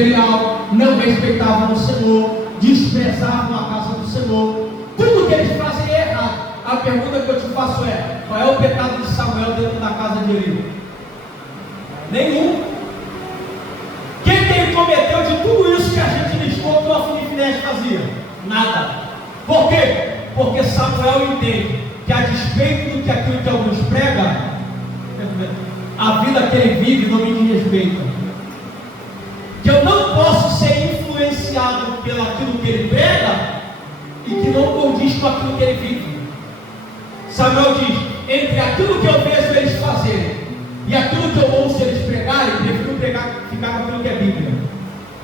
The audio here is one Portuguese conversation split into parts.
Belial, não respeitavam o Senhor, desprezavam a casa do Senhor. Tudo que eles fazem é errado. A pergunta que eu te faço é: qual é o pecado de Samuel dentro da casa de Eli? Nenhum. O que ele cometeu de tudo isso que a gente listou que o Ofni e Finéias fazia? Nada. Por quê? Porque Samuel entende que, a despeito do que aquilo que alguns pregam, a vida que ele vive não me respeita. Que eu não posso ser influenciado pelo aquilo que ele prega e que não condiz com aquilo que ele vive. Samuel diz: entre aquilo que eu vejo eles fazerem e aquilo que eu ouço eles pregarem, prefiro ficar com aquilo que é Bíblia,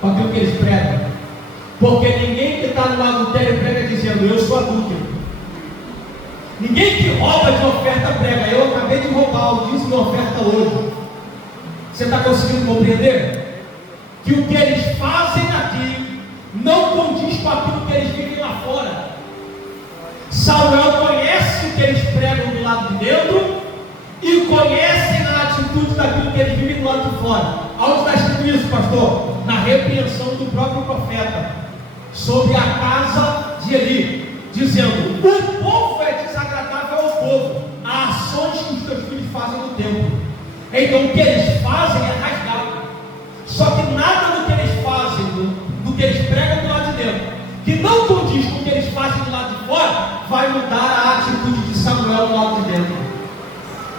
com aquilo que eles pregam. Porque ninguém que está no adultério prega dizendo: eu sou adúltero. Ninguém que rouba de oferta prega: eu acabei de roubar o dízimo de oferta hoje. Você está conseguindo compreender? Que o que eles fazem aqui não condiz com aquilo que eles vivem lá fora. Samuel conhece o que eles pregam do lado de dentro e conhecem a atitude daquilo que eles vivem do lado de fora. Aonde está escrito isso, pastor? Na repreensão do próprio profeta sobre a casa de Eli, dizendo: o povo é desagradável ao povo, há ações que os teus filhos fazem no templo. Então o que eles fazem é rasgado. Só que nada do que eles fazem, do que eles pregam do lado de dentro, que não condiz com o que eles fazem do lado de fora, vai mudar a atitude de Samuel do lado de dentro.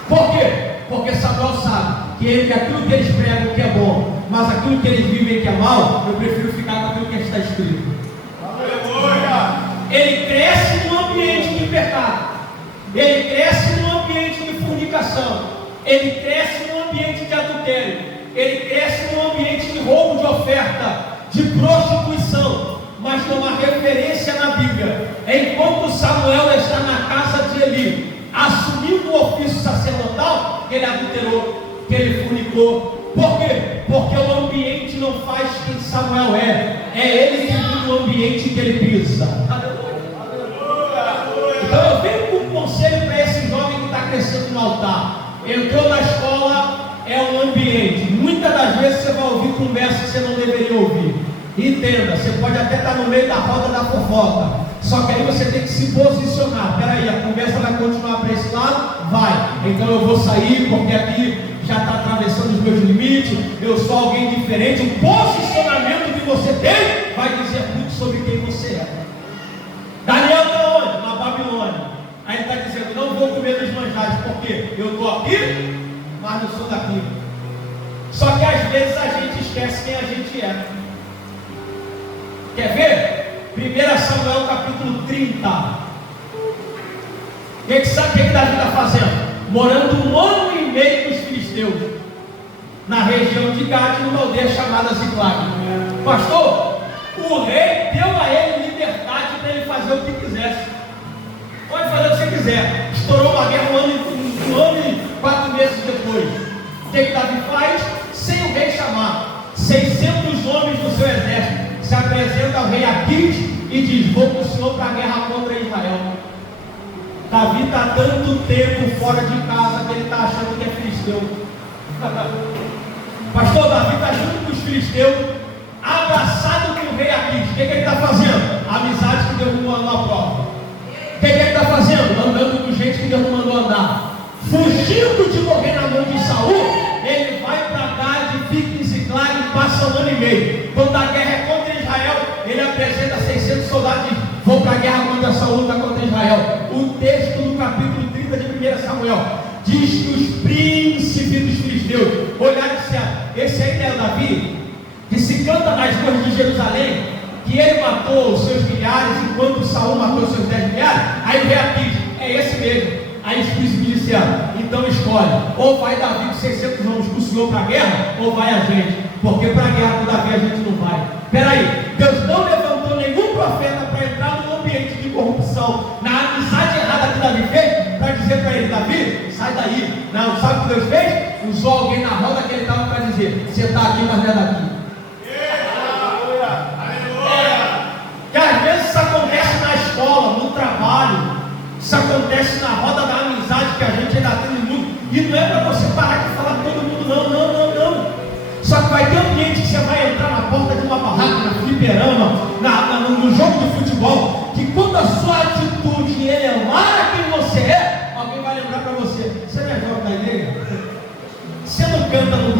Por quê? Porque Samuel sabe que entre aquilo que eles pregam que é bom, mas aquilo que eles vivem que é mal, eu prefiro ficar com aquilo que está escrito. Aleluia! Ele cresce num ambiente de pecado, ele cresce num ambiente de fornicação, ele cresce num ambiente de adultério, ele cresce num ambiente de roubo de oferta, de prostituição, mas não há referência na Bíblia. Enquanto Samuel está na casa de Eli, assumindo o ofício sacerdotal, que ele adulterou, que ele fornicou. Por quê? Porque o ambiente não faz quem Samuel é ele que muda o ambiente que ele pisa. Então eu venho com um conselho para esse jovem que está crescendo no altar. Entrou na escola, é um ambiente. Muitas das vezes você vai ouvir conversa que você não deveria ouvir. Entenda, você pode até estar no meio da roda da fofoca, só que aí você tem que se posicionar. Peraí, a conversa vai continuar para esse lado? Vai. Então eu vou sair, porque aqui já está atravessando os meus limites, eu sou alguém diferente. O posicionamento que você tem vai dizer muito sobre quem você é. Daniel está onde? Na Babilônia. Aí ele está dizendo: não vou comer dos manjares, porque eu estou aqui, mas não sou daqui. Só que às vezes a gente esquece quem a gente é. Quer ver? 1 Samuel capítulo 30. Sabe o que Davi está fazendo? Morando 1 ano e meio com os filisteus, na região de Gade, numa aldeia chamada Ziclag. Pastor, o rei deu a ele liberdade para ele fazer o que quisesse. Pode fazer o que você quiser. Estourou uma guerra um ano e 4 meses depois. O que Davi faz? Sem o rei chamar, 600 homens do seu exército se apresenta ao rei Aquis e diz: vou com o senhor para a guerra contra Israel. Davi está tanto tempo fora de casa que ele está achando que é filisteu. Pastor, Davi está junto com os filisteus, abraçado com o rei Aquis. O que ele está fazendo? A amizade que Deus não mandou à prova. O que ele está fazendo? Andando do jeito que Deus não mandou andar. Fugindo de morrer na mão de Saul, ele vai para Gade, fica em Ziclag e passa 1 ano e meio. Quando a guerra é contra Israel, ele apresenta 600 soldados e diz: vou para a guerra contra Saul, luta contra Israel. O texto do capítulo 30 de 1 Samuel diz que os príncipes dos filisteus olharam e disseram: esse aí não é o Davi, que se canta nas ruas de Jerusalém, que ele matou os seus milhares, enquanto Saul matou os seus 10 milhares. Aí o rei Aquis: é esse mesmo. Aí os príncipes disseram: então escolhe, ou vai Davi com 600 homens com o senhor para a guerra, ou vai a gente, porque para a guerra com Davi a gente não vai. Peraí, Deus não levantou nenhum profeta para entrar num ambiente de corrupção, na amizade errada que Davi fez, para dizer para ele: Davi, sai daí. Não, sabe o que Deus fez? Usou alguém na roda que ele estava para dizer: você está aqui, mas não é daqui. Que às vezes isso acontece na escola, no trabalho, isso acontece na roda da amizade que a gente ainda tem no mundo, e não é para você parar de falar com todo mundo, não. Só que vai ter um ambiente que você vai entrar na porta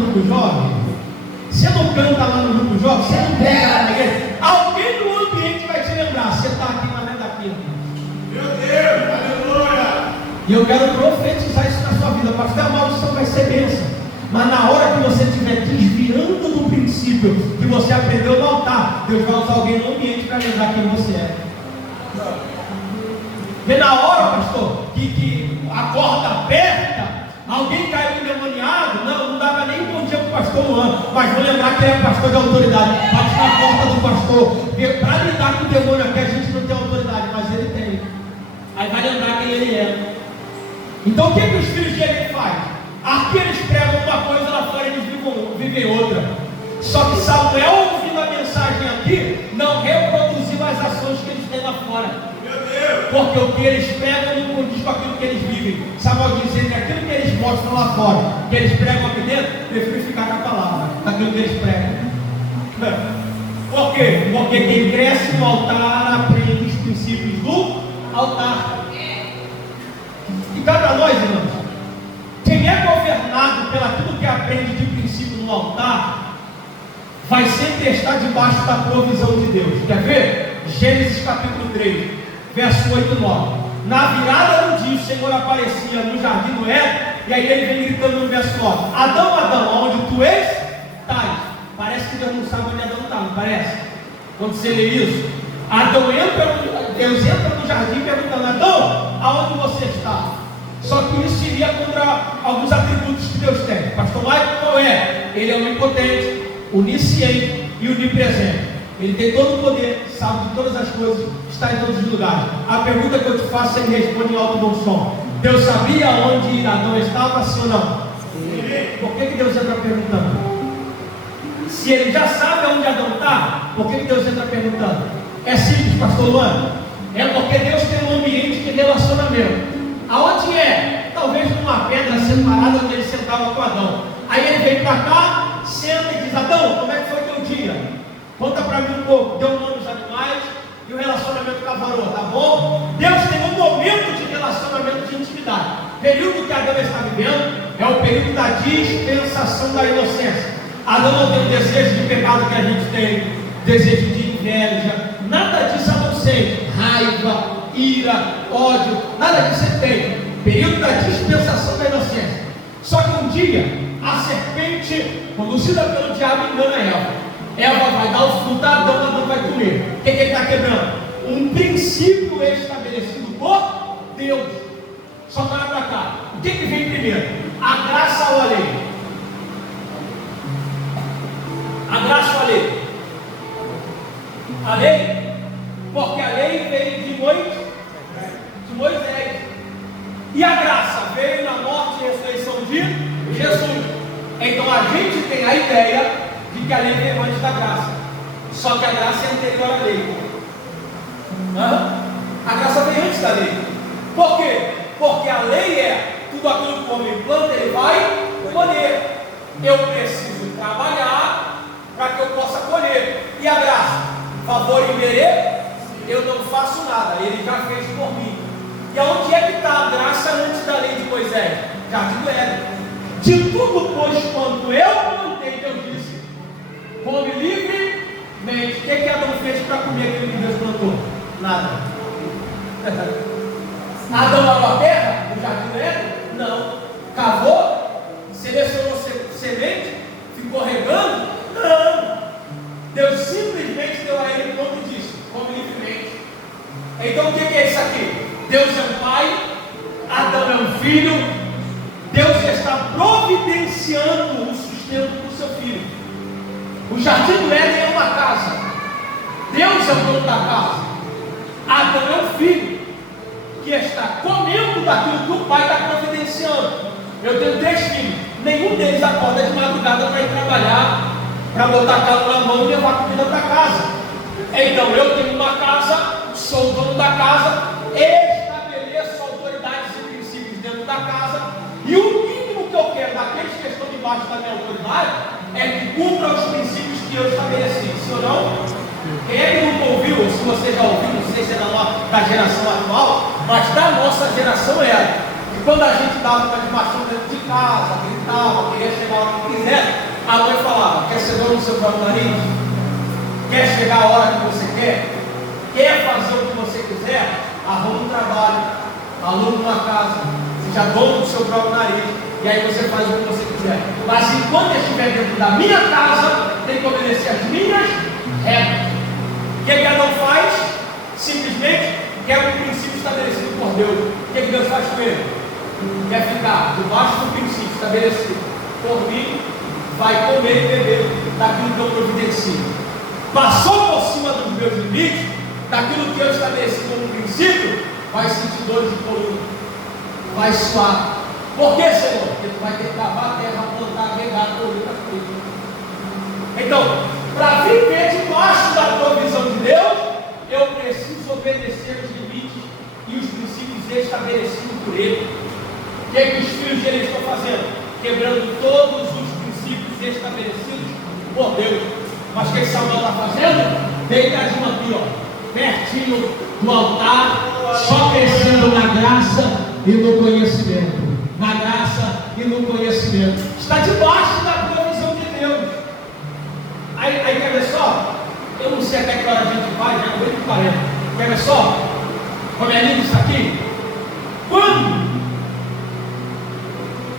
grupo jovem, você não canta lá no grupo jovem, você não prega lá na igreja, alguém no ambiente vai te lembrar, você está aqui, mas não é daqui. Meu Deus, aleluia! E eu quero profetizar isso na sua vida, pastor, a maldição vai ser bênção. Mas na hora que você estiver desviando do princípio que você aprendeu no altar, Deus vai usar alguém no ambiente para lembrar quem você é. Porque na hora, pastor, que a corda aperta, alguém caiu endemoniado, não dava nem bom dia para o pastor Luan, mas vou lembrar que ele é pastor de autoridade, bate na porta do pastor, porque para lidar com o demônio aqui a gente não tem autoridade, mas ele tem. Aí vai lembrar quem ele é. Então o que os filhos de Eli fazem? Aqui eles pregam uma coisa, lá fora eles vivem outra. Só que Samuel, ouvindo a mensagem aqui, não reproduziu as ações que eles têm lá fora. Porque o que eles pregam não condiz com aquilo que eles vivem. Samuel dizendo que aquilo que eles mostram lá fora, que eles pregam aqui dentro, prefiro ficar com a palavra, com aquilo que eles pregam. Por quê? Porque quem cresce no altar aprende os princípios do altar. E cabe a nós, irmãos, quem é governado pelaquilo que aprende de princípio no altar, vai sempre estar debaixo da provisão de Deus. Quer ver? Gênesis capítulo 3, verso 8 e 9. Na virada do dia, o Senhor aparecia no jardim do Éden, e aí ele vem gritando no verso 9: Adão, Adão, onde tu estás? Parece que Deus não sabe onde Adão está, não parece? Quando você lê isso, Deus entra no jardim perguntando: Adão, aonde você está? Só que isso iria contra alguns atributos que Deus tem. Pastor Michael, qual é? Ele é onipotente, onisciente e onipresente. Ele tem todo o poder, sabe de todas as coisas, está em todos os lugares. A pergunta que eu te faço, ele responde em alto bom som: Deus sabia onde Adão estava, sim ou não? Sim. Por que Deus entra perguntando? Se ele já sabe onde Adão está, por que Deus entra perguntando? É simples, pastor Luan. É porque Deus tem um ambiente de relacionamento. Aonde é? Talvez numa pedra separada onde ele sentava com Adão. Aí ele vem para cá, senta e diz: Adão, como é que foi teu dia? Conta para mim um pouco. Deu nome aos animais e o relacionamento com a varoa, tá bom? Deus tem um momento de relacionamento de intimidade. O período que Adão está vivendo é o período da dispensação da inocência. Adão não tem o desejo de pecado que a gente tem, desejo de inveja, nada disso Adão sente. Raiva, ira, ódio, nada disso ele tem. Período da dispensação da inocência. Só que um dia, a serpente, conduzida pelo diabo, engana Eva. Eva vai dar o fruto a Adão, Adão vai comer. O que ele está quebrando? Um princípio estabelecido por Deus. Só para lá para cá. O que vem primeiro? A graça ou a lei? A graça ou a lei? A lei? Porque a lei veio de Moisés. E a graça veio na morte e ressurreição de Jesus. Então a gente tem a ideia de que a lei veio antes da graça. Só que a graça é anterior à lei. A graça veio antes da lei. Por quê? Porque a lei é tudo aquilo que o homem planta, ele vai colher. Eu preciso trabalhar para que eu possa colher. E a graça? Favor e merê, eu não faço nada, ele já fez por mim. E aonde é que está a graça antes da lei de Moisés? Jardim do Éden. De tudo, pois, quanto eu plantei, Deus disse: come livremente. O que Adão fez para comer aquilo que Deus plantou? Nada. Adão abriu a terra no jardim do Éden? Não. Cavou? Selecionou semente? Ficou regando? Não. Deus simplesmente deu a ele quando disse: come livremente. Então o que é isso aqui? Deus é um pai, Adão é um filho. Deus está providenciando o sustento do seu filho. O jardim do Éden é uma casa. Deus é o dono da casa. Adão é um filho que está comendo daquilo que o pai está providenciando. Eu tenho 3 filhos. Nenhum deles acorda de madrugada para ir trabalhar, para botar calo na mão e levar comida para casa. Então eu tenho uma casa, sou o dono da casa, estabeleço autoridades e princípios dentro da casa, e o mínimo que eu quero daqueles que estão debaixo da minha autoridade é que cumpram os princípios que eu estabeleci. Sim ou não? Quem é que nunca ouviu? Se você já ouviu, não sei se é da geração atual, mas da nossa geração era: E quando a gente dava uma de machão dentro de casa, gritava, queria chegar a hora que quisesse, a mãe falava: quer ser dono do seu próprio nariz? Quer chegar a hora que você quer? Quer fazer o que você quiser? Arruma um trabalho, aluga uma casa, seja dono do seu próprio nariz, e aí você faz o que você quiser. Mas enquanto eu estiver dentro da minha casa, tem que obedecer as minhas regras. O que Adão faz? Simplesmente quebra o princípio estabelecido por Deus. O que Deus faz com ele? Quer ficar debaixo do princípio estabelecido por mim, vai comer e beber daquilo que eu providencio. Passou por cima dos meus limites, daquilo que eu estabeleci como princípio, vai sentir dores de coluna, vai suar. Por que, Senhor? Porque tu vai ter que cavar a terra, plantar, regar, colher as coisas. Então, para viver debaixo da provisão de Deus, eu preciso obedecer os limites e os princípios estabelecidos por Ele. O que é que os filhos dele estão fazendo? Quebrando todos os princípios estabelecidos por Deus. Mas o que Samuel está fazendo? Deitadinho aqui, ó, pertinho do altar, só crescendo na graça e no conhecimento. Na graça e no conhecimento. Está debaixo da provisão de Deus. Aí quer ver só? Eu não sei até que hora a gente vai, já 8h40. Quer ver só? Como é lindo isso aqui? Quando